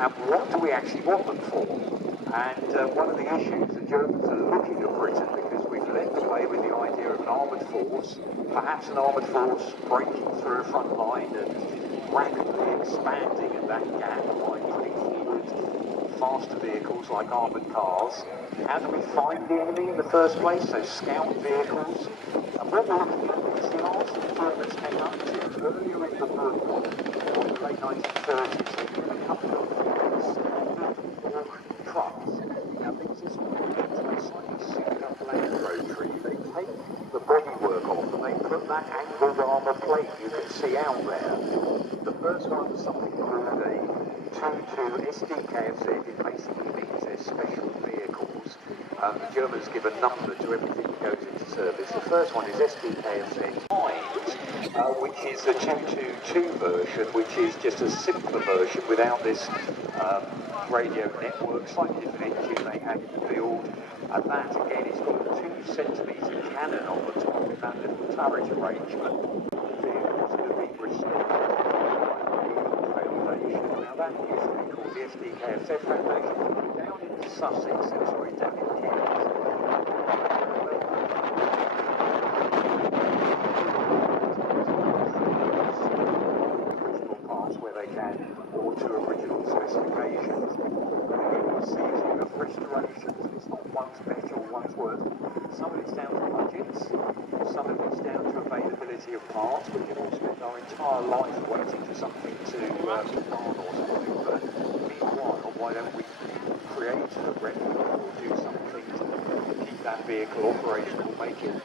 and what do we actually want them for? And one of the issues the Germans are looking at Britain, because we've led the way with the idea of an armoured force, perhaps an armoured force breaking through a front line and rapidly expanding at that gap by putting forward faster vehicles like armoured cars. How do we find the enemy in the first place? So scout vehicles. And what we're looking at is the arms that the Germans came up to earlier in the war, in the late 1930s. They did a couple of trucks. Now these are slightly souped up Land Rotary. They take the bodywork off and they put that angled armour plate you can see out there. The first one is something called a 2-2 SDKFZ. It basically means they're special vehicles. The Germans give a number to everything that goes into service. The first one is SDKFZ 5, which is the 222 version, which is just a simpler version without this radio network, slightly different engine they had in the Weald, and that again has got a 2-centimetre cannon on the top with that little turret arrangement. Vehicles that have been restored by the Weald Foundation. Now that used to be called the SDKFZ Foundation. Down in Sussex, sorry, down in Kent. Where they can, or to original specifications. You see of restorations, it's not one's better or one's worse. Some of it's down to budgets, some of it's down to availability of parts. We can all spend our entire life waiting for something to run or something, but meanwhile, why don't we create a replica or do something to keep that vehicle operational, make it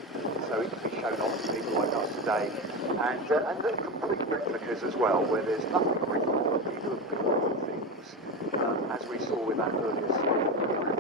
so it can be shown off to people like us today. And they're complete replicas as well, where there's nothing original, but people have built things, as we saw with that earlier story.